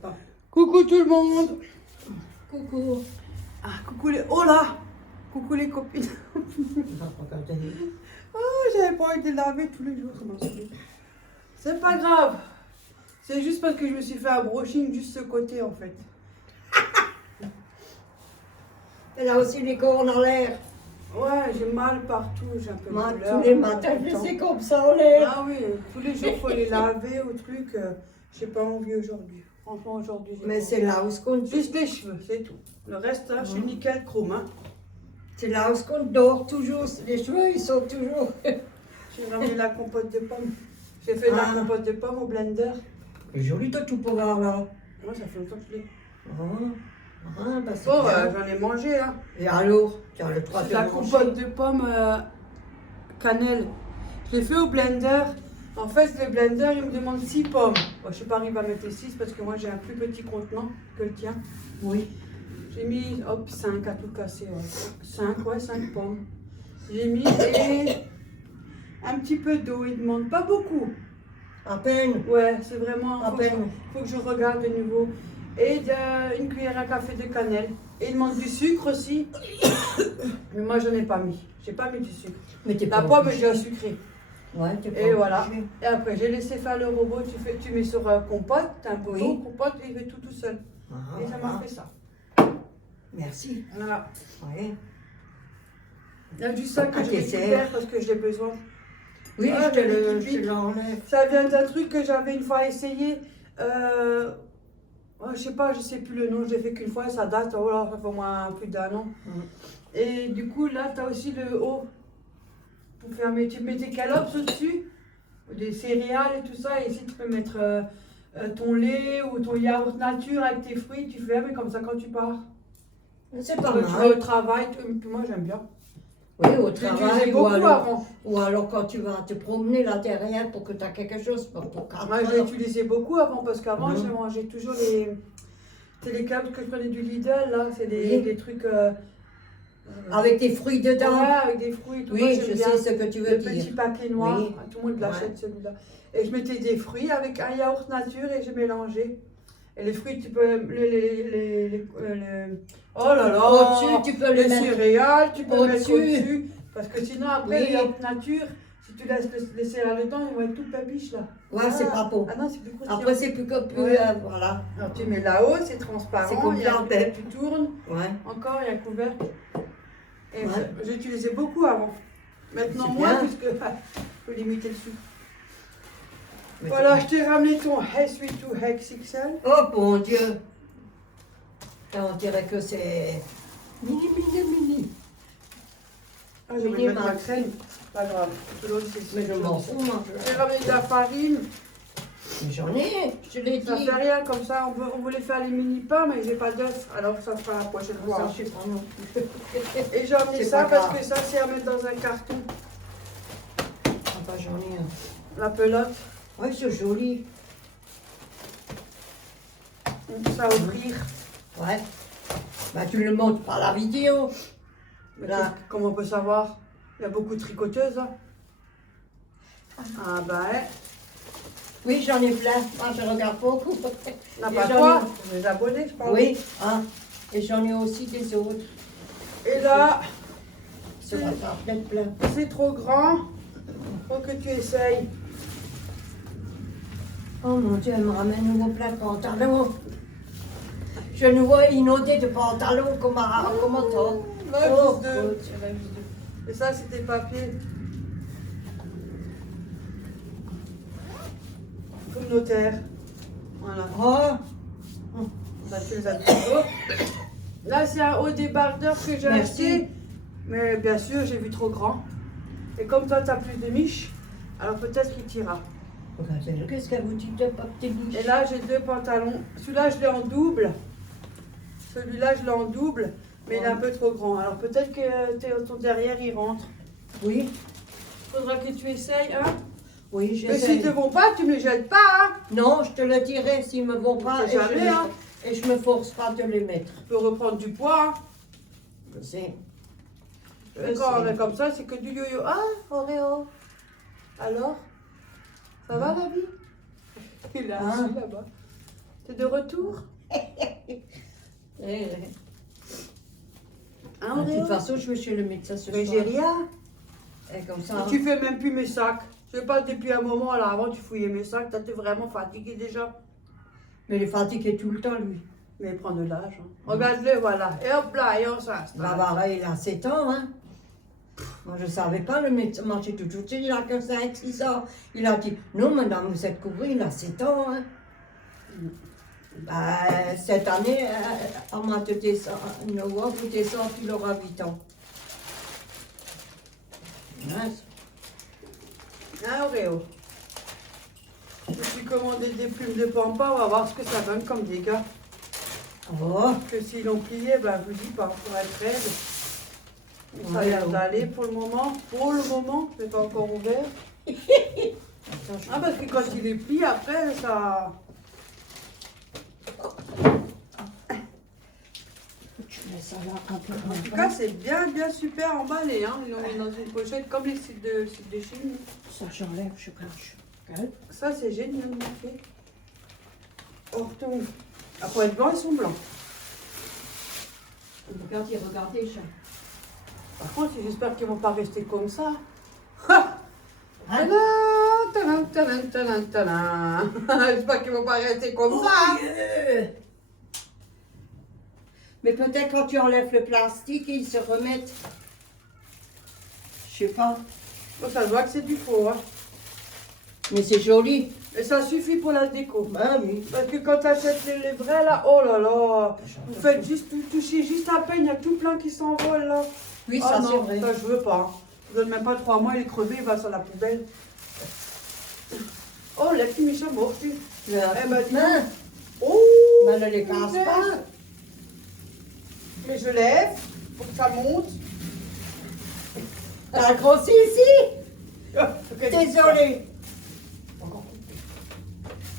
pas. Coucou tout le monde. Coucou. Ah, coucou les... Oh là. Coucou les copines. Oh, j'avais pas envie de les laver tous les jours, ça m'a saoulé. C'est pas grave. C'est juste parce que je me suis fait un brushing juste ce côté en fait. Elle a aussi les cornes en l'air. Ouais, j'ai mal partout, j'ai un peu Moi, de douleur. tous les matins, je sais comme ça en l'air. Ah oui, tous les jours, faut les laver au truc. J'ai pas envie aujourd'hui. Franchement, aujourd'hui, j'ai Mais pas c'est là où ce qu'on juste les cheveux, c'est tout. Le reste, là, c'est nickel chrome. Hein. c'est là où ce qu'on dort toujours. Les cheveux, ils sont toujours. J'ai ramené la compote de pommes. J'ai fait de la Ah. compote de pommes au blender. C'est joli de tout pouvoir là. Moi, ça fait longtemps que je l'ai. Bah, c'est Bon, bien. j'en ai mangé, hein. Et alors, tu as le C'est droit de de la manger. compote de pommes cannelle. Je l'ai fait au blender. En fait, le blender, il me demande 6 pommes. Bon, je sais pas, il va mettre les 6 parce que moi, j'ai un plus petit contenant que le tien. Oui. J'ai mis, hop, 5 à tout casser. Ouais. 5, ouais, 5 pommes. J'ai mis et un petit peu d'eau. Il demande pas beaucoup. À peine. Ouais, c'est vraiment. À peine. Faut que je regarde de nouveau. Et une cuillère à café de cannelle. Et il demande du sucre aussi. Mais moi, je n'en ai pas mis. J'ai pas mis du sucre. Mais t'es La pas pomme est obligé. déjà sucrée. Ouais, t'es pas Et voilà. obligé. Et après, j'ai laissé faire le robot. Tu mets sur compote, t'as un bouton, Oui. compote, et il fait tout seul. Ah, Et ça voilà. m'a fait ça. Merci. Voilà. Ouais. Il y a du ça que Ah, je t'essaies. récupère parce que j'ai besoin. Oui, Ah, je te l'enlève. Ça vient d'un truc que j'avais une fois essayé. Je sais pas, je sais plus le nom, je l'ai fait qu'une fois, ça date, oh là, ça fait au moins plus d'un an. Et du coup, là, tu as aussi le haut. Pour faire, tu mets tes calops au-dessus, des céréales et tout ça, et ici tu peux mettre ton lait ou ton yaourt nature avec tes fruits, tu fais, mais comme ça quand tu pars. C'est pas Quand tu vas au mal. travail, moi j'aime bien. Oui, au J'utilisais travail beaucoup avant. ou alors quand tu vas te promener là derrière pour que tu as quelque chose pour 4 Moi, je l'ai utilisé beaucoup avant parce qu'avant, Mhm. je mangeais toujours c'est les câbles que je prenais du Lidl, là, c'est Oui. des trucs. Avec des fruits dedans. Ouais, avec des fruits et tout. Moi, Oui, j'aime je bien sais ce que tu veux le dire. petit paquet noir. Oui. Tout le monde l'achète celui-là. Et je mettais des fruits avec un yaourt nature et je mélangeais. Et les fruits, tu peux. Oh là là! Au-dessus, tu peux les les mettre. céréales, tu peux mettre Au-dessus. au-dessus. Parce que sinon, après, Oui. le yaourt nature, si tu laisses les céréales dedans, ils vont être tout papiches là. Ouais, c'est pas beau. Ah non, c'est plus croustillant. Après, c'est plus que plus. Ouais. Voilà. Alors tu mets là-haut, c'est transparent. C'est comme il y a un dans truc Pep. que tu tournes. Ouais. Encore, il y a un couvercle. Et Ouais. j'utilisais beaucoup avant. Maintenant, C'est moins, bien. puisque faut limiter le sucre. Mais Voilà, je t'ai ramené ton S82 XXL. Oh mon Dieu. On dirait que c'est mini. Ah, je vais Mini mettre ma max. crème. Pas grave. L'autre, c'est Mais je m'en fous, moi. J'ai ramené de la farine. Mais j'en ai, je l'ai Ça dit. fait rien comme ça. On voulait faire les mini pains, mais j'ai pas d'œufs. Alors ça fera la prochaine Ça, fois. je sais pas non plus. Et j'ai ramené C'est ça pas parce grave. que ça, c'est à mettre dans un carton. Ah bah j'en ai un. La pelote. Ouais, c'est joli. Ça à offrir. Ouais. Bah tu le montres par la vidéo. Mais Là. comment on peut savoir? Il y a beaucoup de tricoteuses. Hein. Ah bah, Oui, j'en ai plein. Moi, je regarde beaucoup. n'a Et pas j'en quoi? ai- Les abonnés, je parle. Oui, hein. Et j'en ai aussi des autres. Et là, Ça va faire peut-être plein. c'est trop grand. Faut que tu essayes. Oh mon Dieu, elle me ramène nouveau plein de pantalons. Je nous vois inonder de pantalons comme ça. Là, Oh, juste deux. God. Et ça, c'est tes papiers. Communautaire. Voilà. Oh, Là, tu les as tous. Là, c'est un haut débardeur que j'ai Merci. acheté. Mais bien sûr, j'ai vu trop grand. Et comme toi, tu as plus de miches, alors peut-être qu'il t'ira. regardez, qu'est-ce qu'elle vous dit de pas petit biche? Et là, j'ai deux pantalons. Celui-là, je l'ai en double. Celui-là, je l'ai en double. Mais il est un peu trop grand. Alors peut-être que ton derrière, il rentre. Oui, Faudra que tu essayes, hein. oui, Mais j'essaie. s'ils te vont pas, tu me les jettes pas, hein. Non, je te le dirai s'ils me vont pas sait jamais, hein. et je me force pas de les mettre. Tu peux reprendre du poids, hein. Je sais. Et quand on est comme ça, c'est que du yo-yo. Ah, Oreo. Alors, ça va la vie? Il est assis Hein? là-bas. T'es de retour? Eh, Hein, de toute Auréo? façon, je vais chez le médecin ce Mais soir. j'ai rien. Et comme ça. Tu fais même plus mes sacs. Je sais pas, depuis un moment là, avant tu fouillais mes sacs, t'étais vraiment fatigué déjà. Mais il est fatigué tout le temps, lui. Mais il prend de l'âge. Hein. Regarde-le, voilà. Et hop là, et on s'installe. Barbara, il a 7 ans, hein. Moi, je ne savais pas, le médecin, moi, j'ai toujours dit, il a que 5, 6 ans. Il a dit, non, madame, vous êtes couvrie, il a 7 ans, hein. Bah, cette année, en mois de décembre, novembre ou décembre, il aura 8 ans. Mince. Hein, Auréo? Je me suis commandé des plumes de pampa, on va voir ce que ça donne comme dégâts. Oh, Que s'ils l'ont plié, ben je vous dis pas, pour être raide. Ça a Ouais, l'air ouais. d'aller pour le moment. Pour le moment, c'est pas encore ouvert. attends, Ah, parce que quand il est plié, après, ça. tu mets ça là un peu. En tout cas, c'est bien, bien super emballé. Hein. Ils l'ont mis dans une pochette comme les sites de Chine. Ça, j'enlève, je branche. Regarde. Ça, c'est génial, fait. Oh, retourne. Après, être blanc, ils sont blancs. Regardez, chat. Par contre, j'espère qu'ils vont pas rester comme ça. Ha! Hein? Tadam, tadam, tadam, tadam, tadam. J'espère qu'ils vont pas rester comme ça. Mais peut-être quand tu enlèves le plastique, ils se remettent. Je sais pas. Bon, ça se voit que c'est du faux. Hein. Mais c'est joli. Et ça suffit pour la déco. Ah oui. Parce que quand tu achètes les vrais là, oh là là, vous faites juste, vous touchez juste à peine, il y a tout plein qui s'envole là. Oui, Ah ça c'est non, vrai. ça je veux pas. Je donne même pas 3 mois, il est crevé, il va sur la poubelle. Oh, la petite Micha mort, tu. Le Eh ben, main, Oh, ben, ne les casse punaise. pas. Mais je lève pour que ça monte. T'as grossi ici. Désolée.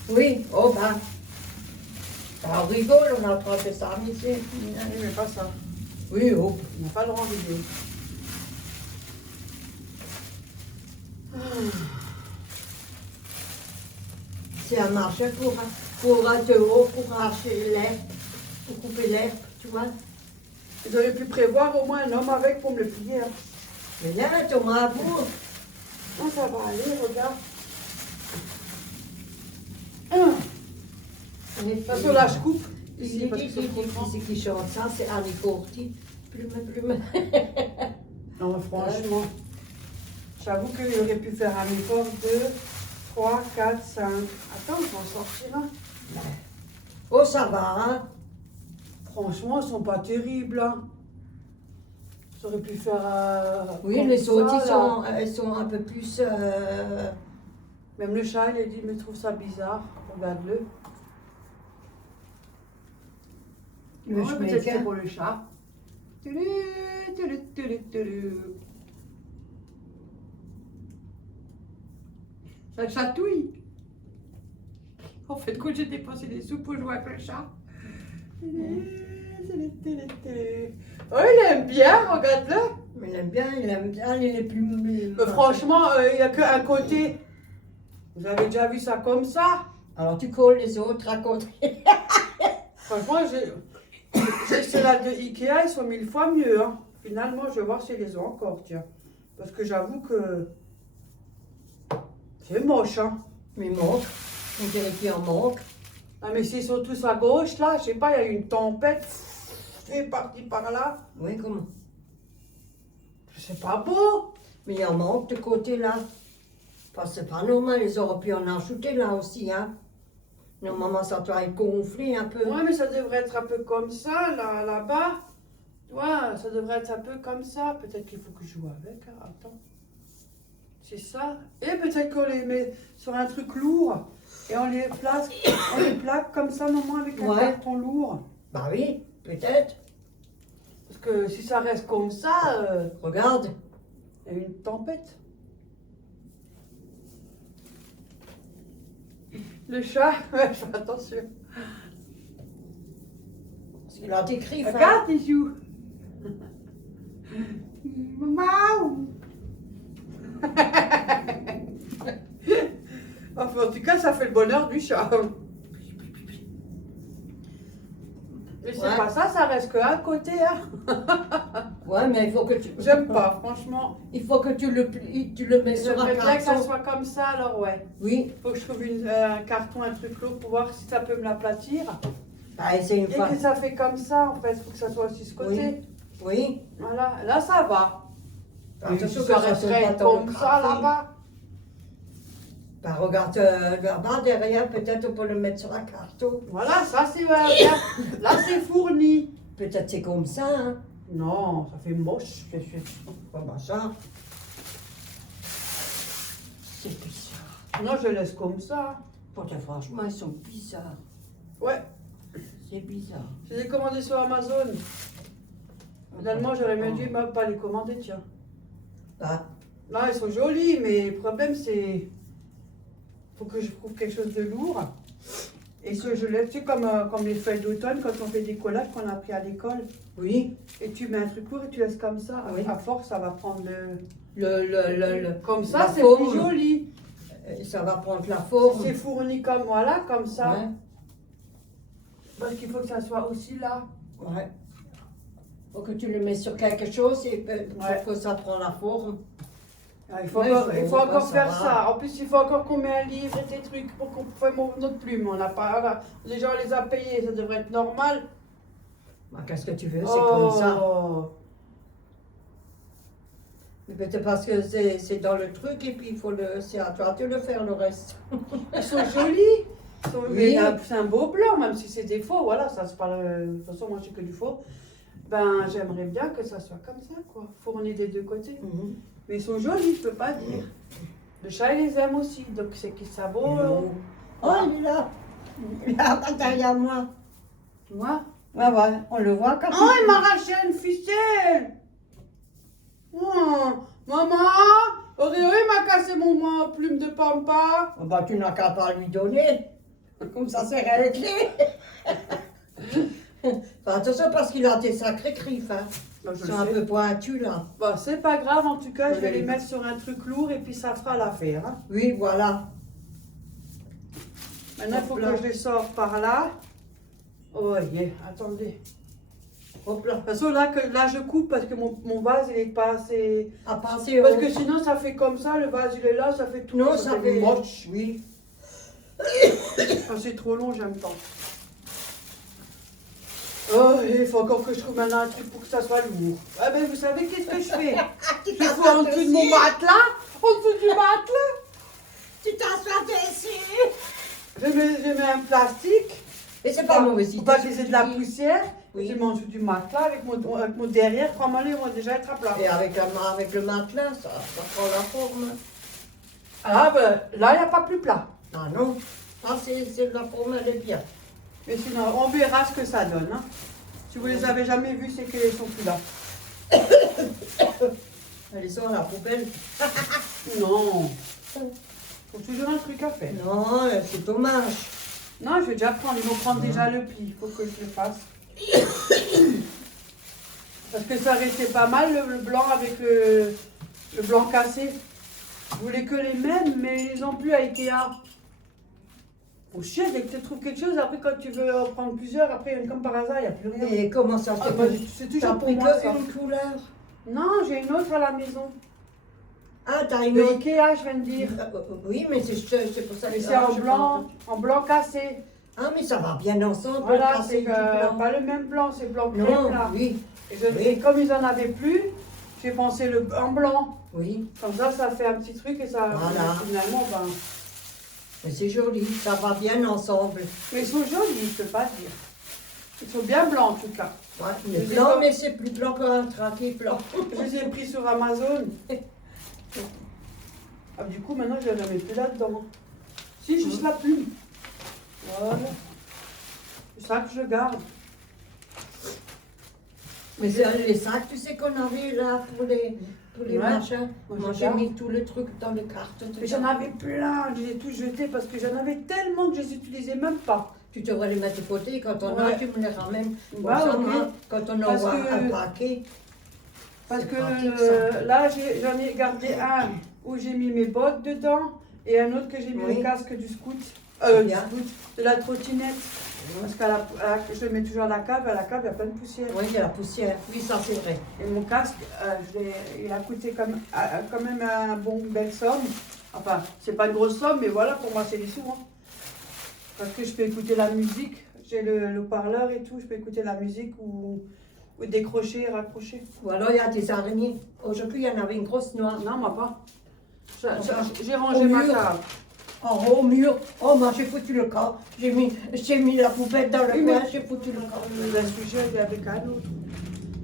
Oui, oh ben. On rigole, on a trop fait ça ici. Oui, mais pas ça. Oui, oh. On n'a pas le droit de rigoler. C'est un marché pour dehors, pour arracher l'herbe, pour couper l'herbe, tu vois. Ils auraient pu prévoir au moins un homme avec pour me le plier. Hein. Mais là, ton bravoure. Ah, ça va aller, regarde. De toute façon, là, je coupe. Ici, parce que c'est trop grand. C'est qui chante ça, c'est Annie Corti. Plume. Non, mais franchement, j'avoue qu'il aurait pu faire un effort de 3, 4, 5. Attends, je vais en sortir un. Oh, ça va, hein. Franchement, ils sont pas terribles. Hein. J'aurais pu faire. Oui, comme les ça, autres, là. elles sont un peu plus. Même le chat, il a dit, mais je trouve ça bizarre. Regarde-le. Le Ouais, peut-être que c'est schmecker. pour le chat. Tudu, tudu, tudu, tudu. Ça chatouille. En fait, quand j'ai dépensé des sous pour jouer avec le chat. Oh, il aime bien, regarde-le. Mais il aime bien les plumes. Mais franchement, il n'y a qu'un côté. Vous avez déjà vu ça comme ça? Alors tu colles les autres à côté. Franchement, ceux-là de Ikea, ils sont 1000 fois mieux. Hein. Finalement, je vais voir s'ils les ont encore, tiens. Parce que j'avoue que c'est moche, hein. Mais il manque. On dirait qu'il en manque. Ah, mais s'ils sont tous à gauche, là, je sais pas, il y a eu une tempête. C'est parti par là. Oui, comment? C'est pas beau. Mais il en manque de côté là. Parce que c'est pas normal, ils auraient pu en ajouter là aussi, hein. Normalement, ça doit être gonflé un peu. Ouais, mais ça devrait être un peu comme ça, là, là-bas. Tu vois, ça devrait être un peu comme ça. Peut-être qu'il faut que je joue avec. Hein. Attends. C'est ça. Et peut-être qu'on les met sur un truc lourd. Et on les plaque comme ça, maman, avec un Ouais. carton lourd. Bah oui, peut-être. Parce que si ça reste comme ça, Regarde. il y a une tempête. Le chat, ouais, fais attention. Parce qu'il a des griffes. hein. Regarde, il joue. Maman. Enfin, en tout cas, ça fait le bonheur du chat. Mais c'est Ouais. pas ça, ça reste qu'à côté. Hein. Ouais, mais il faut que tu... J'aime pas, franchement. Il faut que tu le mets sur un J'aimerais bien que ça carton. soit comme ça, alors ouais. Oui, Faut que je trouve un carton, un truc lourd pour voir si ça peut me l'aplatir. bah, essaye une Et fois. que ça fait comme ça, en fait. Faut que ça soit aussi ce côté. Oui. Voilà, là ça va. Attention ça que ça resterait soit pas dans le comme ça café. là-bas. Bah, regarde là-bas, derrière, peut-être on peut le mettre sur un carton. Voilà, ça c'est bien. Là c'est fourni. Peut-être c'est comme ça, hein. Non, ça fait moche. Comment ça? C'est bizarre. Non, je laisse comme ça. Pourtant, franchement, ils sont bizarres. Ouais, C'est bizarre. je les ai commandés sur Amazon. Finalement, j'aurais mieux dû même pas les commander, tiens. Bah, Non, ils sont jolis, mais le problème c'est. Faut que je trouve quelque chose de lourd. Et que je laisse, tu sais, comme les feuilles d'automne, quand on fait des collages qu'on a appris à l'école. oui. Et tu mets un truc lourd et tu laisses comme ça. Oui. À force, ça va prendre le. Comme La ça, c'est forme. plus joli. Ça va prendre la Si forme. c'est fourni comme voilà, comme ça. Ouais. Parce qu'il faut que ça soit aussi là. Ouais. Faut que tu le mets sur quelque chose et Ouais. pour que ça prend la forme. Ah, il faut Ouais, encore, il faut ça encore faire va. ça. En plus, il faut encore qu'on met un livre et des trucs pour qu'on fasse notre plume. On n'a pas, voilà. Les gens les a payés, ça devrait être normal. Bah, qu'est-ce que tu veux? C'est comme ça. Oh. Mais peut-être parce que c'est dans le truc et puis c'est à toi de le faire le reste. Ils sont jolis. Oui. Mais c'est un beau blanc, même si c'est des faux. Voilà, ça se parle. De toute façon, moi, je sais que du faux. Ben, j'aimerais bien que ça soit comme ça, quoi. Fourni des deux côtés. Mhm. Mais ils sont jolis, je peux pas dire. Le chat, il les aime aussi. Donc, c'est que ça vaut. Oh, il est là. Il est là, derrière moi. Moi. Ouais, ouais, on le voit quand Oh, il m'a arraché une ficelle. Oh, maman, Oréo, il m'a cassé mon plume de pampa. Oh, bah, tu n'as qu'à pas lui donner. Comme ça, c'est réglé. Enfin, attention parce qu'il a des sacrés griffes. Hein. Bah, Ils sont un peu pointus là. Bon, c'est pas grave, en tout cas, je vais Oui. les mettre sur un truc lourd et puis ça fera l'affaire. Hein. Oui, voilà. Maintenant, il faut Hop là. que je les sorte par là. Oh, yeah. Attendez. Hop là. De toute façon, là, je coupe parce que mon vase, il est pas assez. À passer Parce que sinon, ça fait comme ça, le vase, il est là, ça fait tout. Non, ça fait moche. Oui. Quand c'est trop long, j'aime pas. Oh, il faut encore que je trouve maintenant un truc pour que ça soit lourd. Ah ben, vous savez qu'est-ce que je fais? Je fous en dessous de mon matelas, en dessous du matelas. Tu t'assois dessus. Je mets un plastique. Mais c'est pas mauvais si Pour pas que c'est de la poussière. Oui. Je mets en dessous du matelas avec mon derrière. Crois-moi, ils vont déjà être à plat. Et avec le matelas, ça prend la forme. Ah ben, là, il n'y a pas plus plat. Ah non, ça c'est la forme, elle est bien. Mais sinon, on verra ce que ça donne. Hein. Si vous les avez jamais vus, c'est qu'ils sont plus là. Elle est sur la poubelle. Non. Faut toujours un truc à faire. Non, c'est dommage. Non, je vais déjà prendre. Ils vont prendre déjà le pli. Il faut que je le fasse. Parce que ça restait pas mal le blanc avec le blanc cassé. Je voulais que les mêmes, mais ils ont plus à Ikea. Faut chier, dès que tu trouves quelque chose, après quand tu veux en prendre plusieurs, après comme par hasard, il n'y a plus rien. Et comment ça se Ah, fait bah, que c'est t'as toujours pour pris moi ça. qu'une couleur? Non, j'ai une autre à la maison. Ah, t'as une De autre. Ikea, je viens de dire. Oui, mais c'est pour ça que Mais c'est en blanc cassé. Ah, mais ça va bien ensemble. Voilà, le c'est du blanc. pas le même blanc, c'est blanc crème Non, là. oui, Et, Oui. et comme ils en avaient plus, j'ai pensé en blanc. oui. Comme ça fait un petit truc et ça, Voilà. finalement, ben. Mais c'est joli, ça va bien ensemble. Mais ils sont jolis, je peux pas dire. Ils sont bien blancs en tout cas. Ouais, mais Je les blanc, ai- mais c'est plus blanc qu'un traqué blanc. Je les ai pris sur Amazon. Ah, du coup, maintenant, je les remets plus là-dedans. Si, juste la plume. Voilà. C'est ça que je garde. Mais c'est les sacs, tu sais qu'on avait là pour les Ouais. machins. Moi, Moi, je j'ai garde. mis tous les trucs dans les cartes. Mais j'en avais plein, je les ai tous jetés parce que j'en avais tellement que je les utilisais même pas. Tu devrais les mettre de côté. Quand on a, Ouais. tu me les ramènes. Comme Bah, ça, ok. moi, quand on Parce envoie que- un paquet. Parce C'est que pratique, ça. là, j'en ai gardé un où j'ai mis mes bottes dedans et un autre que j'ai mis Oui. le casque du scout. C'est Du bien. scout, de la trottinette. Parce je le mets toujours à la cave il y a plein de poussière. Oui, il y a la poussière. Oui, ça c'est vrai. Et mon casque, il a coûté quand même un belle somme. Enfin, c'est pas une grosse somme, mais voilà, pour moi c'est des sous. Hein. Parce que je peux écouter la musique, j'ai le parleur et tout, je peux écouter la musique ou décrocher, raccrocher. Ou alors il y a des araignées. Aujourd'hui, il y en avait une grosse noire. Non, moi pas. J'ai Au rangé ma mur. cave. En haut au mur. Oh, moi j'ai foutu le camp. J'ai mis la poubelle dans le Oui, coin, mais- j'ai foutu le camp. La sujet, il y avait qu'un autre.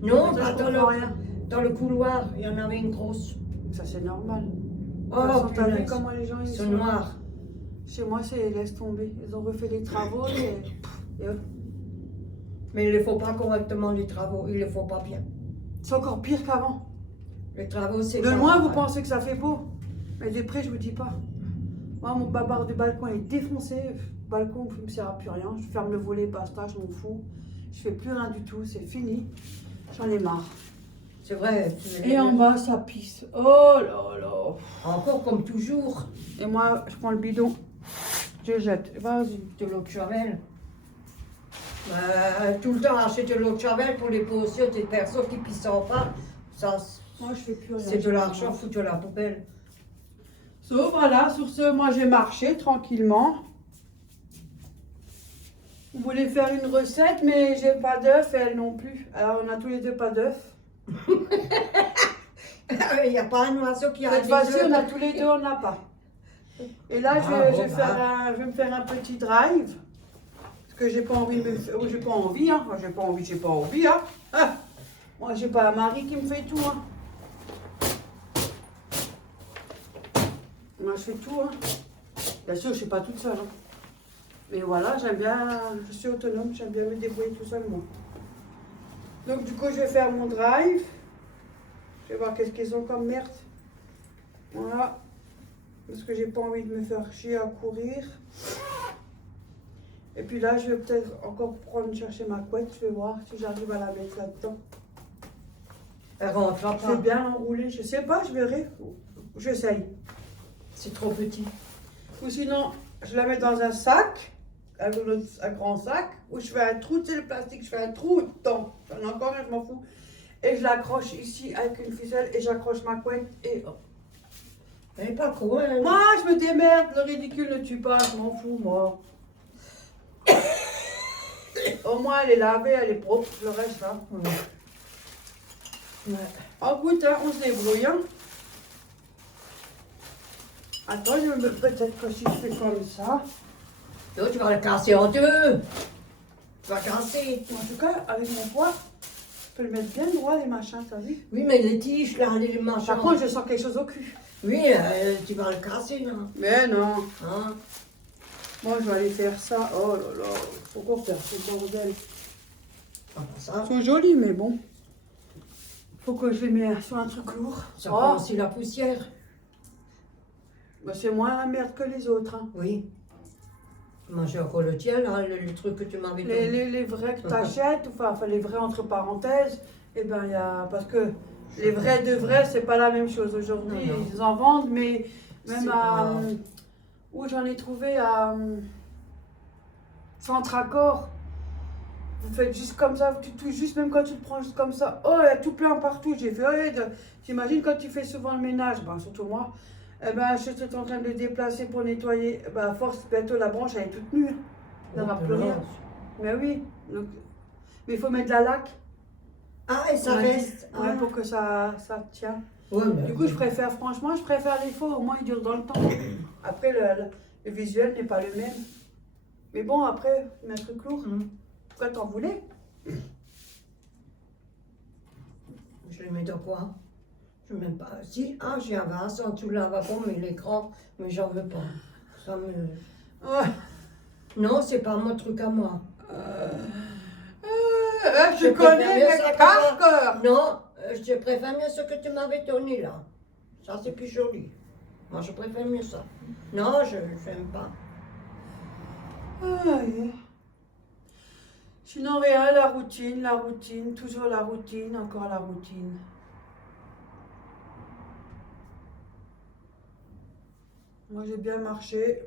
Non, Ça, pas je dans comprends rien. dans le couloir, il y en avait une grosse. Ça, c'est normal. Oh, T'as vu punaise. comment les gens ils Ils sont sont noirs. Chez moi, c'est laisse tomber. Ils ont refait les travaux et Mais il ne faut pas correctement les travaux, il ne les faut pas bien. c'est encore pire qu'avant. Les travaux, c'est De pas loin, vous pareil. pensez que ça fait beau. Mais de près, je vous dis pas. Moi, mon babar du balcon est défoncé. Le balcon, il ne me sert à plus rien. Je ferme le volet, basta, je m'en fous. Je fais plus rien du tout, c'est fini. J'en ai marre. C'est vrai. Et en bas, ça pisse. Oh là là. Encore comme toujours, Et moi, je prends le bidon. Je jette. Vas-y. de l'eau de Javel. Tout le temps acheter de l'eau de Javel pour les potions des personnes qui pissent en pas. Ça, Moi, je fais plus rien. c'est de l'argent foutu à la poubelle. So, voilà, sur ce, moi j'ai marché tranquillement. Vous voulez faire une recette, mais j'ai pas d'œuf, et elle non plus. Alors on a tous les deux pas d'œuf. Il n'y a pas un oiseau qui a Cette des fois-ci, œufs. on a tous les deux, on n'a pas. Et là, je vais me faire un petit drive. Parce que j'ai pas envie de me faire. J'ai pas envie, hein. Moi, j'ai pas envie, hein. Ah. Moi, j'ai pas un mari qui me fait tout, hein. Moi, je fais tout, hein. Bien sûr, je suis pas toute seule, hein. Mais voilà, j'aime bien, je suis autonome, j'aime bien me débrouiller tout seul, moi. Donc, du coup, je vais faire mon drive. Je vais voir qu'est-ce qu'ils ont comme merde. Voilà. Parce que j'ai pas envie de me faire chier à courir. Et puis là, je vais peut-être encore chercher ma couette. Je vais voir si j'arrive à la mettre là-dedans. Elle rentrera Je vais pas. bien l'enrouler. Je sais pas, je verrai. J'essaye. C'est trop petit. Ou sinon, je la mets dans un sac, un grand sac, où je fais un trou, tu sais, le plastique, je fais un trou dedans. J'en ai encore un, je m'en fous. Et je l'accroche ici avec une ficelle et j'accroche ma couette et... oh. Elle n'est pas con, hein. Moi, je me démerde, le ridicule ne tue pas, je m'en fous, moi. Au moins, elle est lavée, elle est propre, le reste, là. Ouais. En goûte, hein, on se débrouille, hein. Attends, je me peut-être que si je fais comme ça. Donc, tu vas le casser en deux. Tu vas casser. En tout cas, avec mon poids, je peux le mettre bien droit, les machins, t'as vu? Oui, mais les tiges, là, les machins. Par contre, je sens quelque chose au cul. Oui, tu vas le casser, là. Mais non. Hein? Moi, je vais aller faire ça. Oh là là, faut qu'on faire ce bordel. Ah, ça, Ils sont jolis, mais bon. Faut que je les mette sur un truc lourd. ça Oh, prend aussi la poussière. bah, c'est moins la merde que les autres. Hein. Oui. Moi, j'ai encore le tien, là, le truc que tu m'avais donné. Les vrais que t'achètes, enfin les vrais entre parenthèses, eh ben il y a. Parce que les vrais de vrais, c'est pas la même chose. Aujourd'hui, Non, non. ils en vendent, mais même C'est à. pas- Où j'en ai trouvé à. Centre Accord. Vous faites juste comme ça, tu touches juste, même quand tu te prends juste comme ça. Oh, il y a tout plein partout. J'ai fait, ouais, t'imagines quand tu fais souvent le ménage, ben, surtout moi, eh ben, je suis en train de le déplacer pour nettoyer. Ben, à force, bientôt la branche, elle est toute nue. Il n'y aura plus rien. Mais oui. Donc, mais il faut mettre de la laque. Ah, et ça On m'a dit. reste. Ouais, Ah. pour que ça tient. Ouais, mais- Du coup, je préfère, franchement, je préfère les faux. Au moins, ils durent dans le temps. Après, le visuel n'est pas le même. Mais bon, après, mettre un truc lourd. Pourquoi t'en voulais? Je le mets dans quoi? Je ne mets pas. Si, ah, j'ai un vase en dessous de lavabo, mais il est grand, mais j'en veux pas. Ça me. Ouais. Non, c'est pas mon truc à moi. Je Je connais préfère mes ça que par cœur. Non, je préfère mieux ce que tu m'avais donné là. Ça, c'est plus joli. Moi, je préfère mieux ça. Non, je n'aime pas. Aïe. Sinon, rien, la routine, toujours la routine, encore la routine. Moi, j'ai bien marché.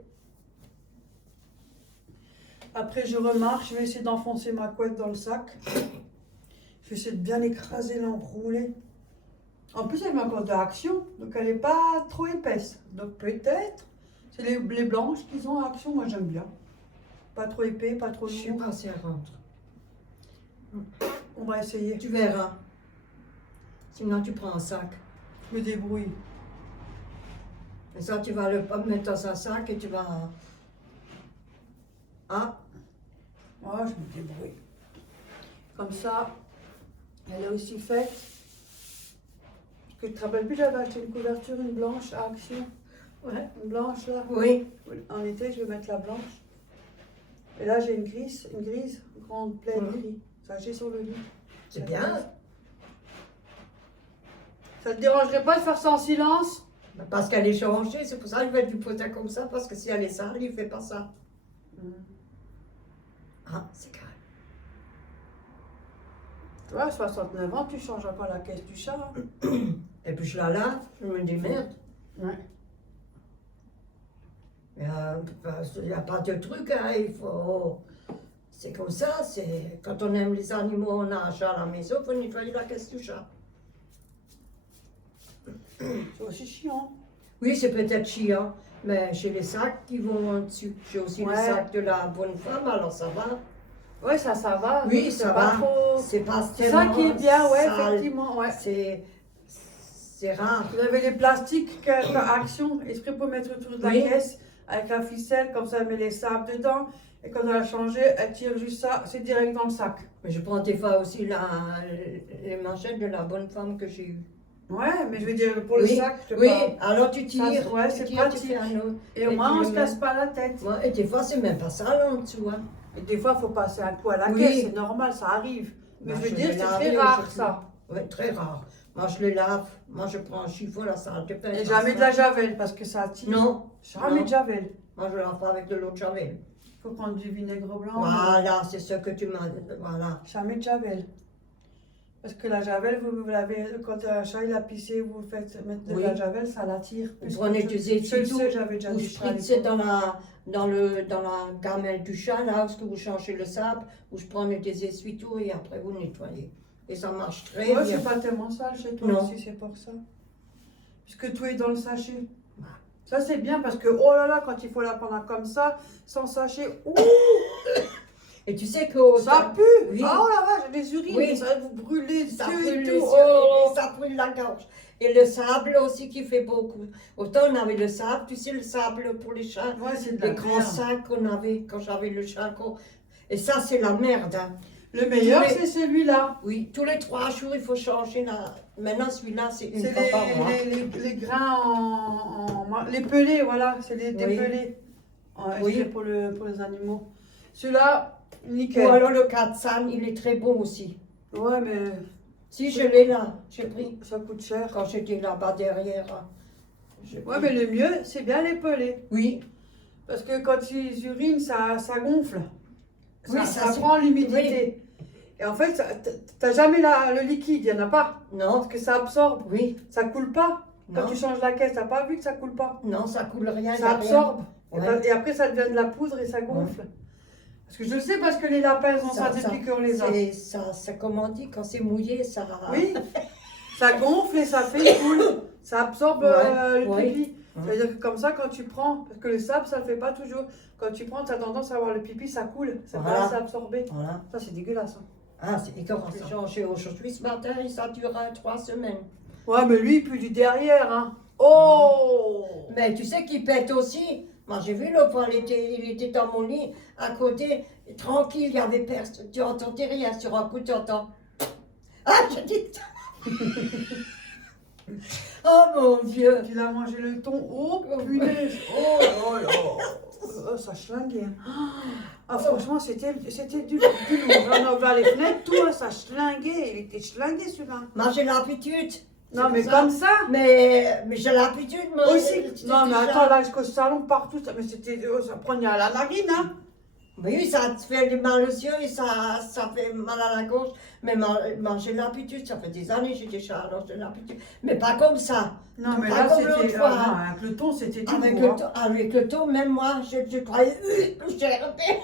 Après, je remarche, je vais essayer d'enfoncer ma couette dans le sac. Je vais essayer de bien l'écraser, l'enrouler. En plus, elle met encore de Action, donc elle n'est pas trop épaisse. Donc peut-être, c'est les blanches qu'ils ont à Action, moi j'aime bien. Pas trop épais, pas trop Je sais lourd. pas si elle rentre. On va essayer. Tu verras. Sinon, tu prends un sac. Je me débrouille. Et ça, tu vas le mettre dans un sac et tu vas... Ah, Oh, je me débrouille. Comme ça, elle est aussi faite. Parce que tu te rappelles plus, j'avais acheté une couverture, une blanche à Action. ouais. Une blanche là. Oui. En été, je vais mettre la blanche. Et là, j'ai une grise, grande, pleine Mhm. gris. Ça, j'ai sur le lit. C'est bien. Ça te dérangerait pas de faire ça en silence? Parce qu'elle est changée, c'est pour ça que je vais lui poser comme ça, parce que si elle est sale, il ne fait pas ça. Ah, c'est carré. Tu vois, à 69 ans, tu changes encore la caisse du chat. Hein. Et puis je la lave, je me dis merde. Ouais. Il n'y a pas de truc, hein, il faut... C'est comme ça, c'est... Quand on aime les animaux, on a un chat à la maison, il faut nettoyer la caisse du chat. C'est aussi chiant. Oui, c'est peut-être chiant, mais j'ai les sacs qui vont en dessus. J'ai aussi le Ouais. sac de la bonne femme, alors ça va. Ouais, ça va. Oui, C'est ça pas va. trop... C'est pas C'est ça qui est bien, ouais, sale. effectivement, ouais. C'est rare. Vous avez les plastiques Action, exprès pour mettre autour de la Oui. caisse, avec la ficelle, comme ça elle met les sables dedans, et quand elle a changé, elle tire juste ça, c'est direct dans le sac. Mais je prends des fois aussi les manchettes de la bonne femme que j'ai eue. Ouais, mais je veux dire, pour le Oui, sac, je te oui, parle. alors tu tires, Ça, ouais, tu c'est tires, tu pratique. fais un autre. Et au Et moins, tu on le se mets. casse pas la tête. Ouais, et des fois, c'est même pas sale en dessous. Hein. Et des fois, il faut passer un coup à la Oui. caisse, c'est normal, ça arrive. Mais Bah, je veux je dire, vais c'est laver très rare aujourd'hui. ça. Oui, très rare. Moi, je le lave. Moi, je prends un chiffon, la salle de pain. Et jamais de la javel, parce que ça attire. Non, Jamais non. de javel. moi, je lave pas avec de l'eau de javel. Il faut prendre du vinaigre blanc. Voilà, c'est ce que tu m'as dit. Voilà. Jamais de javel. Parce que la javel, vous l'avez, quand un chat il a pissé, vous faites mettre de Oui. la javel, ça l'attire. Vous prenez du Je le zétitou, sais, j'avais déjà vous dit ça à spritzez l'époque. dans la gamelle du chat, là où vous changez le sable, où je prends des essuie-tout et après vous nettoyez. Et ça marche très Moi, bien. c'est pas tellement sale chez toi Non. aussi, c'est pour ça. Puisque tout est dans le sachet. Bah. Ça, c'est bien parce que, oh là là, quand il faut la prendre comme ça, sans sachet, ouh, Et tu sais que ça pue. Oui. Ah, oh la vache, j'ai des urines, Oui. ça va vous brûler les ça yeux brûle et les tout. yeux Oh. et ça brûle la gorge. Et le sable aussi qui fait beaucoup. Autant on avait le sable, tu sais, le sable pour les chats, Ouais, c'est de la les grands merde. sacs qu'on avait quand j'avais le chat. Et ça, c'est la merde. Hein. Le meilleur, Tous les- c'est celui-là. Oui, tous les 3 jours, il faut changer la. Maintenant, celui-là, c'est une C'est fois par mois. les grains les pelés, voilà, c'est des Oui. pelés. Ouais, Oui. c'est pour les animaux. Celui-là, Ou nickel. alors le Katsan, il est très bon aussi. Ouais, mais Si je l'ai là, j'ai pris ça coûte cher. quand j'étais là-bas derrière. J'ai Ouais, pris. mais le mieux, c'est bien les pelés. Oui, Parce que quand ils urinent, ça gonfle. Oui, ça ça, prend l'humidité. Et en fait, t'as jamais le liquide, il n'y en a pas. non, Parce que ça absorbe. oui, Ça coule pas. Quand non, tu changes la caisse, t'as pas vu que ça coule pas. non, ça coule rien. Ça y a rien. absorbe. Ouais. Et après, ça devient de la poudre et ça gonfle. Parce que je le sais parce que les lapins ils ont ça depuis qu'on les a. Ça, comme on dit, quand c'est mouillé, ça. Oui, ça gonfle et ça fait coule. Ça absorbe Ouais, le ouais. pipi. Ça veut dire que comme ça, quand tu prends, parce que le sable, ça le fait pas toujours. Quand tu prends, tu as tendance à avoir le pipi, ça coule. Ça va Voilà. laisser absorber. Voilà. Ça, c'est dégueulasse. Hein. Ah, c'est écœurant. J'ai changé aujourd'hui ce matin et ça dure 3 semaines. Ouais, mais lui, il pue du derrière. Hein. Oh! Mais tu sais qu'il pète aussi. Moi, j'ai vu l'autre fois, il était dans mon lit, à côté, tranquille, il y avait personne. Tu entendais rien, sur un coup, tu entends. Ah, je dis. Oh mon Dieu! Il a mangé le thon. Oh, punaise! Oh là là! Oh, ça schlinguait. Ah, franchement, c'était du lourd. On a ouvert les fenêtres, tout, hein, ça schlinguait. Il était schlingué celui-là. Moi, j'ai l'habitude. Non, C'est mais pour ça. comme ça. Mais j'ai l'habitude, moi. Aussi. C'était Non, mais déjà- attends, là, jusqu'au salon, partout, ça, mais c'était, ça prenait à la narine, hein. Oui, ça te fait mal aux yeux et ça fait mal à la gorge. Mais j'ai l'habitude, ça fait des années que j'ai déjà, alors j'ai l'habitude. Mais pas comme ça. Non, mais Pas là, comme l'autre c'était. fois. Non, avec le ton, c'était tout Avec beau, le, hein. avec le taux, même moi, je croyais que j'ai raté.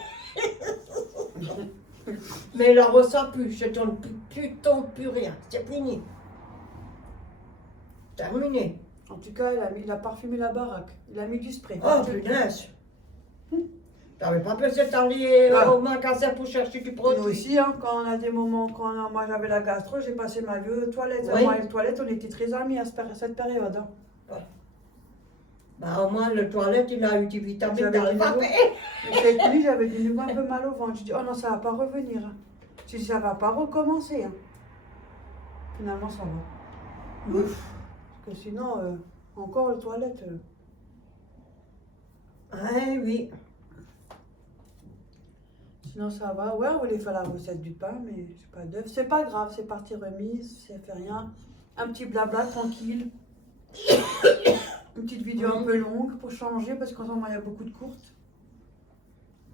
Mais il ne ressent plus, je ne tombe plus rien. C'est fini. Terminé. En tout cas, il a parfumé la baraque. Il a mis du spray. Oh punaise. T'avais pas besoin d'aller Ah. au magasin pour chercher du Nous produit. aussi, hein, quand on a des moments, moi j'avais la gastro, j'ai passé ma vie aux toilettes. Oui. Moi et les toilettes, on était très amis à cette période. Hein. Bah au moins le toilette, il a eu des vitamines J'avais dans le du papier. Et cette nuit, j'avais du nouveau un peu mal au ventre. Je dis, oh non, ça va pas revenir. Hein. Je dis, ça va pas recommencer. Hein. Finalement, ça va. Ouf. Parce que sinon, encore les toilettes. Ah oui. Sinon, ça va. Ouais, on voulait faire la recette du pain, mais j'ai pas d'œuf. C'est pas grave, c'est partie remise, ça fait rien. Un petit blabla tranquille. Une petite vidéo un peu longue pour changer, parce qu'en ce moment, il y a beaucoup de courtes.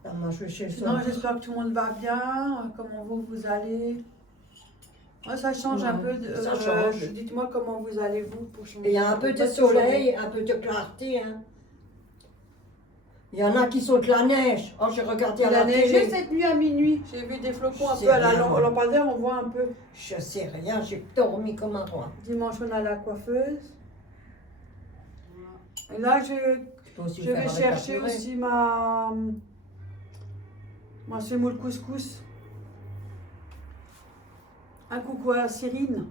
Ah, moi, je vais chez le Sinon, soir. j'espère que tout le monde va bien. Comment vous allez? Ouais, ça change un peu. Ça change. Dites-moi comment vous allez, vous, pour changer. Il y a un peu de soleil, un peu de clarté. Hein. Il y en a qui sont de la neige. Oh, j'ai regardé à Il a la neigé télé. cette nuit à minuit. J'ai vu des flocons un C'est peu à la rien. lampadaire, on voit un peu. Je sais rien, j'ai dormi comme un roi. Dimanche, on a la coiffeuse. Et là, Tu peux aussi je le vais faire chercher réparturer. aussi ma semoule couscous. Un coucou à Cyrine.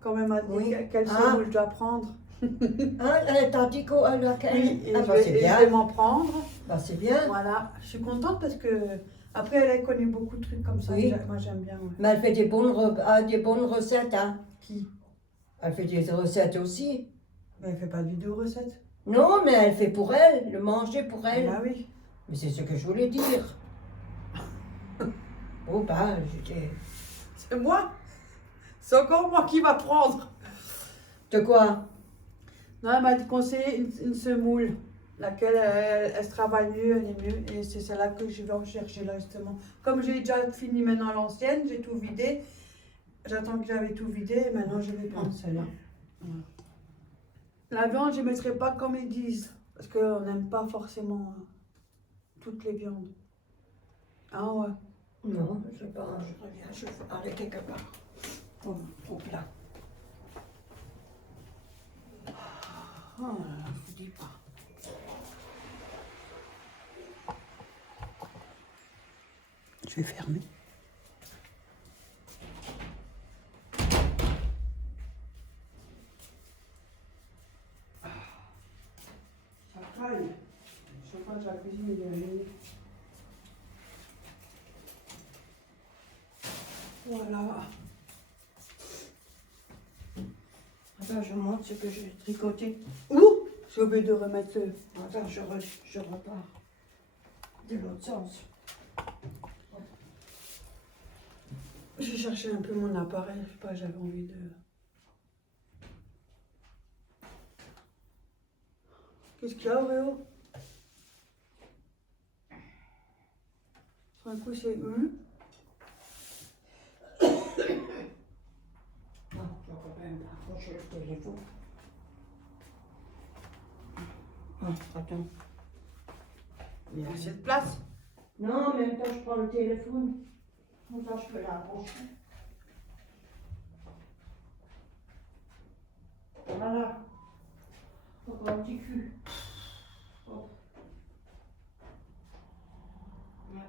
Quand même, elle dit Oui. quelle Ah. semoule je dois prendre. Hein, t'as dit quoi, laquelle? Oui, et Ah, je bah, vais, c'est et je bien. vais m'en prendre. Bah, c'est bien. Voilà, je suis contente parce que après elle a connu beaucoup de trucs comme ça. Oui. Moi j'aime bien. Ouais. Mais elle fait des bonnes recettes, hein. Qui? Elle fait des recettes aussi. Mais elle fait pas de vidéo recette. Non, mais elle fait pour elle, le manger pour elle. Ah oui. Mais c'est ce que je voulais dire. Oh, bah, j'étais... C'est moi. C'est encore moi qui va prendre. De quoi? Non, elle m'a conseillé une semoule, laquelle elle se travaille mieux, elle est mieux. Et c'est celle-là que je vais rechercher là justement. Comme j'ai déjà fini maintenant l'ancienne, j'ai tout vidé. J'attends que j'avais tout vidé et maintenant je vais prendre celle-là. Voilà. La viande, je ne mettrai pas comme ils disent. Parce qu'on n'aime pas forcément toutes les viandes. Ah ouais. Non, je sais pas, je reviens, je vais aller quelque part. Au plat. Oh là là, je vous dis pas. Je vais fermer. Ça caille. Je sais pas de la cuisine, il est allumé. Voilà. Attends, je montre ce que j'ai tricoté. Ouh, j'ai oublié de remettre le... Attends, je repars de l'autre sens. J'ai cherché un peu mon appareil, je sais pas, j'avais envie de... Qu'est-ce qu'il y a, Réo? Sur un coup, c'est... Ah, je vais quand même approcher le téléphone. Ah, attends. Il y a assez de place. Non, en même temps, je prends le téléphone. Comme ça, je peux l'approcher. Voilà. Encore un petit cul. Oh. Ouais.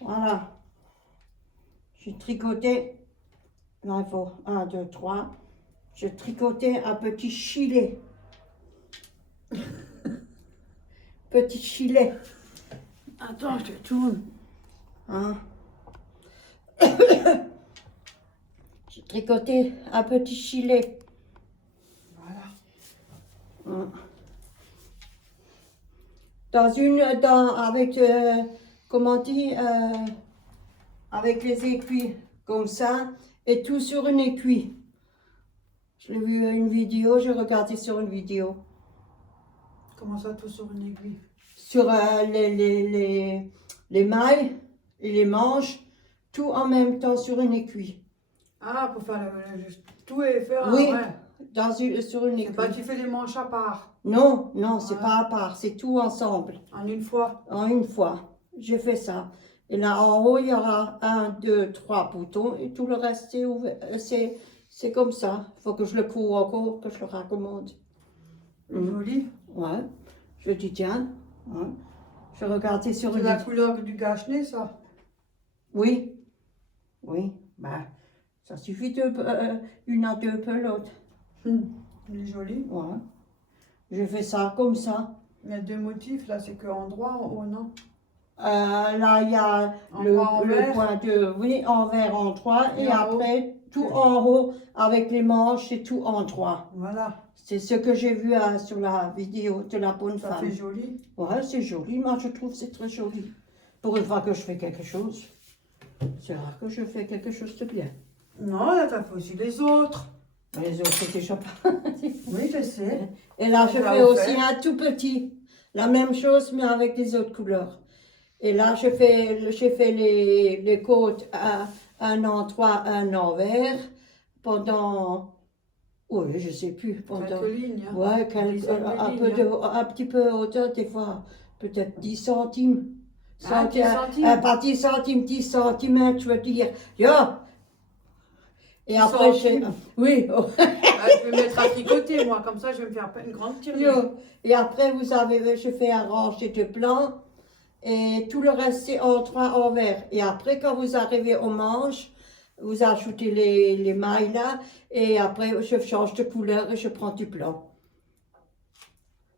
Voilà. J'ai tricoté. Là, il faut 1, 2, 3. J'ai tricoté un petit filet. Petit filet. Attends, je te tourne. Hein. J'ai tricoté un petit gilet. Voilà. Avec, comment on dit, avec les aiguilles, comme ça, et tout sur une aiguille. J'ai vu une vidéo, j'ai regardé sur une vidéo. Comment ça, tout sur une aiguille? Sur les mailles et les manches, tout en même temps sur une aiguille. Ah, pour faire tout et faire Oui, ouais. sur une C'est pas aiguille. tu fais les manches à part, Non, non, c'est Ouais. pas à part, c'est tout ensemble, en une fois. en une fois. Je fais ça. Et là, en haut, il y aura 1, 2, 3 boutons et tout le reste, c'est ouvert. C'est comme ça. Il faut que je le cours encore, que je le raccommode. Joli. Ouais. Je dis, tiens, ouais. Je regardais sur C'est une la vidéo. couleur du gachenet, ça. Oui, oui, bah, ça suffit de, une à deux pelotes. Il est joli. Ouais. Je fais ça comme ça. Il y a deux motifs, là, c'est que en droit, en haut, non? Là, il y a Endroit en le vert. point de, oui, en vert en 3 et Et en haut. après tout en haut avec les manches et tout en 3. Voilà, C'est ce que j'ai vu sur la vidéo de la bonne ça femme. fait joli. Ouais, c'est joli, moi je trouve que c'est très joli. Pour une fois que je fais quelque chose, c'est rare que je fais quelque chose de bien. Non, là, t'as fait aussi les autres. Mais les autres, c'est déjà pas. Oui, je sais. Et là, je Ça fais vous aussi fait. un tout petit. La même chose, mais avec des autres couleurs. Et là, j'ai fait les côtes, un en 3, un en vert, pendant, oui, je sais plus, pendant, Quelques lignes. Hein. ouais, Dizaine de lignes, un petit peu hauteur, des fois, peut-être 10 centimes. Ah, 10 centimes. Pas 10 centimes, 10 centimètres, je veux dire. Yo! Et 10 après, centimes. oui, oh. Ah, je vais me mettre à tricoter, moi, comme ça, je vais me faire une grande tirelire. Yo. Et après, je fais un rangé de blanc et tout le reste, c'est en 3 en vert. Et après, quand vous arrivez aux manches, vous ajoutez les mailles là et après, je change de couleur et je prends du blanc.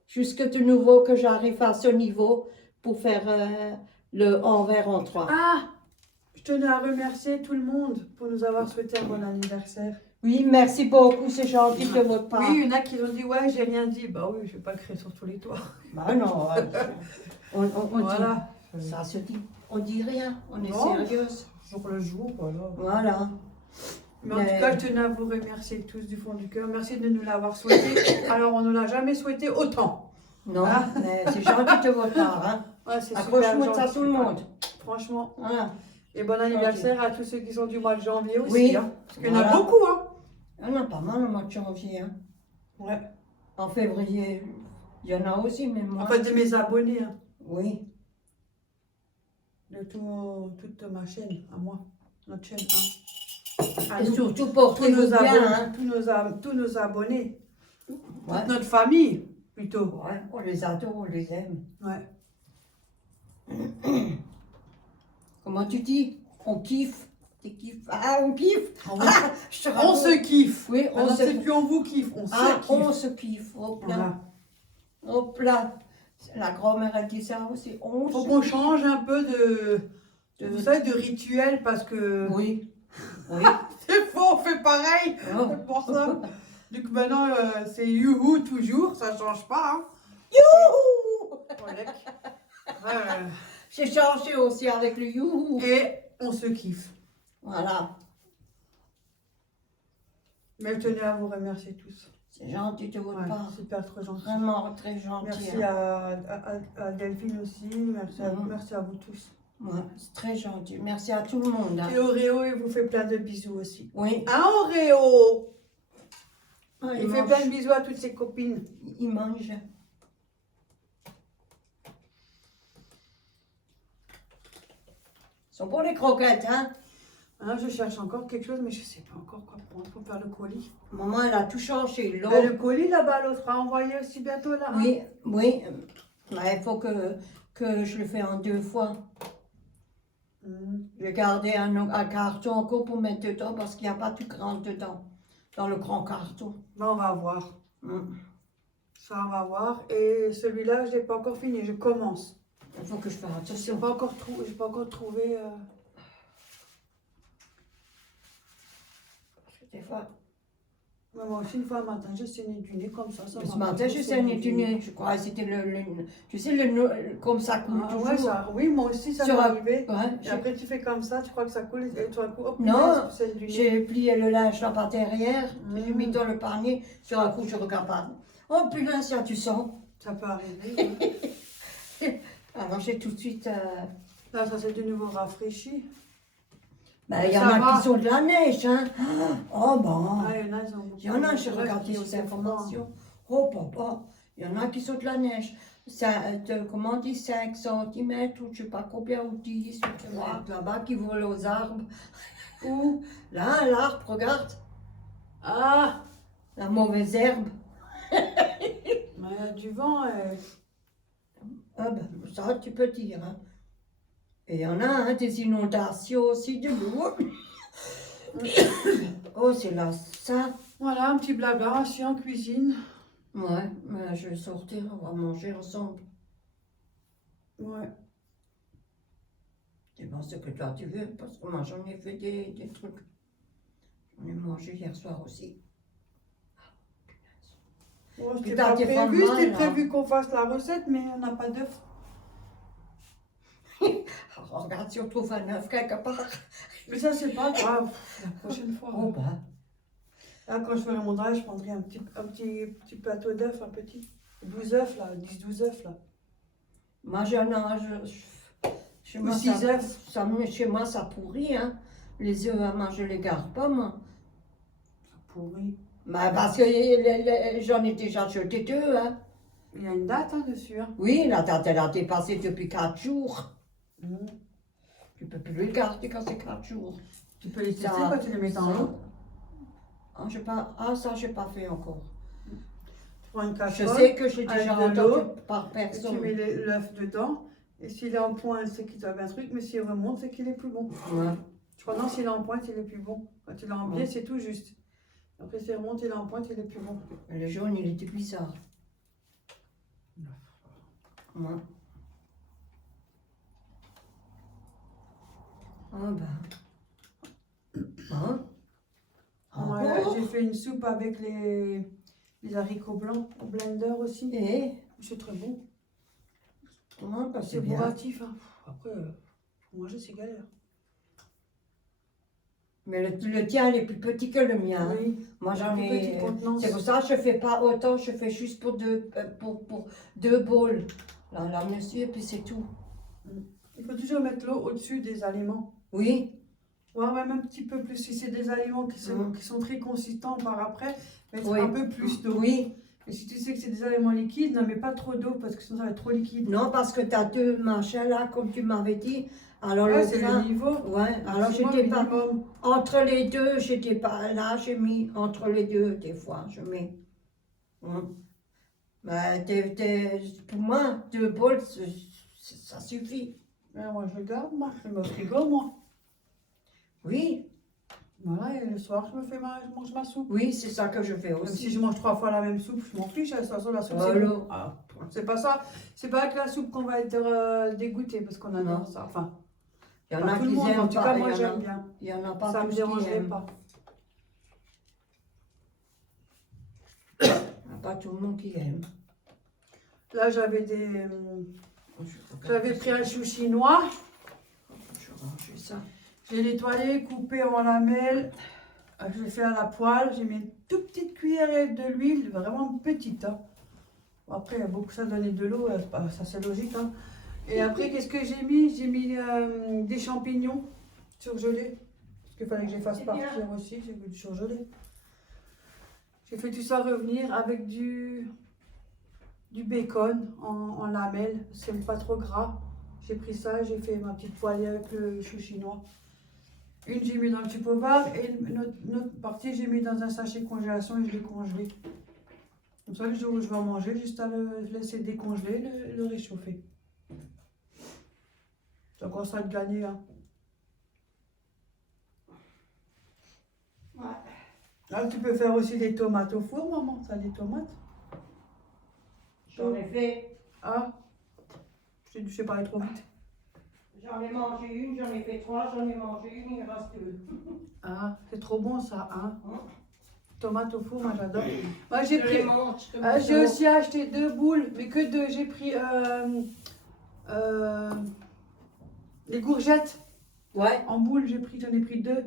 Jusque de nouveau que j'arrive à ce niveau pour faire le envers en 3. Ah, je tenais à remercier tout le monde pour nous avoir souhaité un bon anniversaire. Oui, merci beaucoup, c'est gentil de votre part. Oui, il y en a qui ont dit, ouais, j'ai rien dit. Bah oui, je vais pas le créer sur tous les toits. Bah non, on Voilà. dit, ça se dit, on dit rien, on est Non. sérieuse. Jour le jour, voilà. Voilà. Mais en tout cas, je tenais à vous remercier tous du fond du cœur. Merci de nous l'avoir souhaité. Alors, on ne l'a jamais souhaité autant. Non, Ah. mais c'est gentil de votre part. Hein. Ouais, c'est super Accroche-moi de ça gentil. tout le monde. Franchement. Voilà. Et bon anniversaire à tous ceux qui sont du mois de janvier aussi. Oui. Hein, parce qu'il y en Voilà. a beaucoup, hein. Il y en a pas mal au mois de janvier. Hein. Ouais. En février, il y en a aussi, mais moi. En fait, de mes abonnés, hein. Oui. De toute ma chaîne, à moi. Notre chaîne, hein. À Et nous. surtout Tous portez-vous nos bien. abonnés. Hein. Tous nos abonnés. Ouais. Toute notre famille, plutôt. Ouais, on les adore, on les aime. Ouais. Comment tu dis? On kiffe. Tu kiffes? Ah, on kiffe? On, Ah, je te on raconte. se kiffe. Oui, on Maintenant, se c'est plus on vous kiffe, on se Ah, kiffe. on se kiffe. Hop là. Voilà. Hop là. La grand-mère a dit ça aussi. On Faut se qu'on kiffe. change un peu vous savez, de rituel parce que Oui. Oui. c'est faux, on fait pareil. Oh. C'est pour ça. Donc maintenant, c'est youhou toujours, ça change pas. Hein. Youhou! Olek. J'ai changé aussi avec le youhou. Et on se kiffe. Voilà. Mais je tenais à vous remercier tous. C'est gentil de votre Ouais, part. super, trop gentil. Vraiment très gentil. Merci hein. à Delphine aussi, merci Mhm. merci à vous tous. Ouais, c'est très gentil. Merci à tout le monde. hein. Et Oreo, il vous fait plein de bisous aussi. Oui. Hein, Oreo? Ah, Il fait plein de bisous à toutes ses copines. Il mange. Sont pour les croquettes, hein? Hein, je cherche encore quelque chose, mais je sais pas encore quoi prendre pour faire le colis. Maman, elle a tout changé. L'eau. Le colis là-bas, l'autre sera envoyé aussi bientôt là. hein. Oui, oui. Mais il faut que je le fais en 2 fois. Mhm. Je vais garder un carton encore pour mettre dedans parce qu'il n'y a pas tout grand dedans. Dans le grand carton. Ben, on va voir. Mm. Ça, on va voir. Et celui-là, je l'ai pas encore fini. Je commence. Il faut que je fasse J'ai attention. pas encore j'ai pas encore trouvé. des fois. Ouais, moi aussi, une fois, un matin, j'ai saigné du nez comme ça. Ce matin, j'ai saigné du nez, je crois. C'était tu sais, comme ça coule Ah, toujours. ouais, ça, oui, moi aussi, ça m'est Sur un- arrivé. Ouais, Et après, tu fais comme ça, tu crois que ça coule, et tout à coup, hop, Non, punaise, tu saignes du nez. j'ai plié le linge là par derrière, j'ai mis Mm. dans le panier, sur un coup, je regarde pas. Oh putain, ça tu sens. Ça peut arriver. Ouais. Alors j'ai tout de suite. Là, ça s'est de nouveau rafraîchi. Ben, il y Ça en a va. qui sont de la neige, hein. Oh bon. Ah, il y en a, ils ont beaucoup. Il y en a, j'ai Ouais, regardé qui aux se font informations. Oh papa, il y en a qui sont de la neige. Ça, comment on dit, 5 cm ou je sais pas combien, ou 10 ou 3 là-bas qui volent aux arbres. Où? Là, l'arbre, regarde, Ah, la mauvaise herbe. mais il y a du vent. Ah ben, ça, tu peux dire. Hein. Et il y en a hein, des inondations aussi de l'eau. Oh, c'est là, ça. Voilà, un petit blabla aussi en cuisine. Ouais, mais je vais sortir, on va manger ensemble. Ouais. C'est bon ce que toi tu veux, parce que moi j'en ai fait des trucs. J'en ai mangé hier soir aussi. Bon, c'était Putain, pas t'es pas prévu, mal, c'était là. prévu qu'on fasse la recette, mais on n'a pas d'œuf. Alors, regarde si on trouve un œuf quelque part. Mais ça, c'est pas grave. La prochaine fois. Oh bah. Là, quand je ferai mon drive, je prendrai un petit plateau d'œufs, un petit. 12 œufs, là, 10-12 œufs, là. Moi j'en ai, chez Ou moi, 6 ça, œufs. chez moi ça pourrit, hein. Les œufs, moi je les garde pas, moi. Ça pourrit. Bah, parce que j'en ai déjà jeté 2, hein. Il y a une date, hein, dessus, hein. Oui, la date elle a dépassé depuis 4 jours. Mmh. Tu peux plus les garder quand c'est 4 jours. Tu peux les tester Ça- quand tu les mets dans ça- l'eau. Ça j'ai pas fait encore. Tu prends une Je casserole, sais que j'ai avec déjà de entendu l'eau, par et tu personne. mets l'œuf dedans. Et s'il est en pointe, c'est qu'il doit bien un truc, mais s'il remonte, c'est qu'il est plus bon. Ouais. Je crois non, s'il est en pointe, il est plus bon. Quand il est en biais, Ouais. c'est tout juste. Après, s'il remonte, il est en pointe, il est plus bon. Le jaune, il était bizarre. Ouais. Ah ben. Hein? Ouais, Encore? j'ai fait une soupe avec les haricots blancs au blender aussi. Et? C'est très bon. Ouais, bah, C'est c'est bien. bourratif. Hein. Après, pour manger, c'est galère. Mais le tien, il est plus petit que le mien. Hein. Oui. Moi, j'en Plus ai. petite contenance. C'est pour ça que je fais pas autant, je fais juste pour deux bols. Là, la monsieur, et puis c'est tout. Il faut toujours mettre l'eau au-dessus des aliments. Oui. Ouais, même un petit peu plus. Si c'est des aliments qui sont très consistants par après, mettre Oui. un peu plus d'eau. Oui. Et si tu sais que c'est des aliments liquides, n'en mets pas trop d'eau parce que sinon ça va être trop liquide. Non, parce que tu as 2 machins là, comme tu m'avais dit. Alors, Ouais, le c'est pain- le niveau. Ouais, alors Maximum, j'étais pas. minimum. Entre les deux, j'étais pas. Là, j'ai mis entre les deux, des fois, je mets. Ben, pour moi, 2 bols, ça suffit. Ouais, moi je le garde, moi. Je le mets au frigo, moi. Oui, Voilà, et le soir, je mange ma soupe. oui, c'est ça que je fais Même si aussi. je mange 3 fois la même soupe, je m'en fiche. De toute façon, la soupe, c'est Voilà. bon. Ah, c'est pas ça. C'est pas avec la soupe qu'on va être dégoûté parce qu'on adore Non. ça. Enfin, Il y en pas a tout le qui monde, aiment en tout pas. cas, Il moi y en a- j'aime bien. Il y en a pas Ça me tous qui dérangerait aiment. pas. Il y en a pas tout le monde qui aime. Là, j'avais pris un chou chinois. Je vais ranger ça. J'ai nettoyé, coupé en lamelles. Je l'ai fait à la poêle. J'ai mis une toute petite cuillère de l'huile, vraiment petite. Hein. Bon, après, il y a beaucoup ça donner de l'eau, ça c'est logique. Hein. Et après, qu'est-ce que j'ai mis? J'ai mis des champignons surgelés. Parce qu'il fallait que je les fasse C'est partir bien. aussi. J'ai vu du surgelé. J'ai fait tout ça revenir avec du bacon en lamelles. C'est pas trop gras. J'ai pris ça, j'ai fait ma petite poêlée avec le chou chinois. Une, j'ai mis dans le tupperware et une autre partie, j'ai mis dans un sachet congélation et je l'ai congelé. Comme ça, le jour où je vais en manger, juste à le laisser décongeler et le réchauffer. C'est encore ça de gagner. Hein. Ouais. Là, tu peux faire aussi des tomates au four, maman. Ça, des tomates. J'en ai fait. Ah, je sais parler trop vite. J'en ai mangé une, j'en ai fait 3, j'en ai mangé une, il reste 2. Ah, c'est trop bon ça, hein. Hein? Tomate au four, moi j'adore. Moi j'ai Je pris. les mange comme J'ai ça. aussi acheté 2 boules, mais que 2. J'ai pris les courgettes Ouais. en boule, j'en ai pris 2.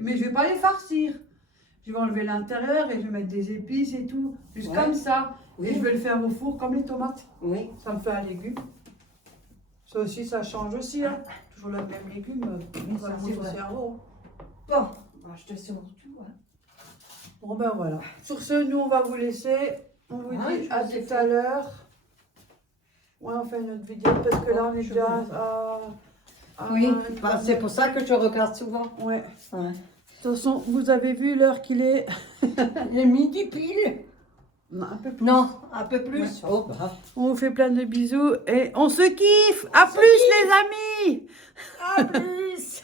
Mais je vais pas les farcir. Je vais enlever l'intérieur et je vais mettre des épices et tout, juste Ouais. comme ça. Oui. Et je vais le faire au four comme les tomates. Oui. Ça me fait un légume. Ça aussi, ça change aussi. Hein. Toujours le même légume, ça ça, me c'est au vrai. cerveau. Bon, bah, je te sors tout. Hein. Bon ben voilà. Sur ce, nous on va vous laisser. On vous Ouais, dit je à vous ai tout fait. à l'heure. Ouais, on fait une autre vidéo parce que là on est Je déjà vous ai à Oui, une bah, c'est pour ça que je regarde souvent. Ouais. Ouais. De toute façon, vous avez vu l'heure qu'il est. Il est midi pile. Non, un peu plus. Non, un peu plus. Oh, bah. On vous fait plein de bisous et on se kiffe. À plus les amis. À plus.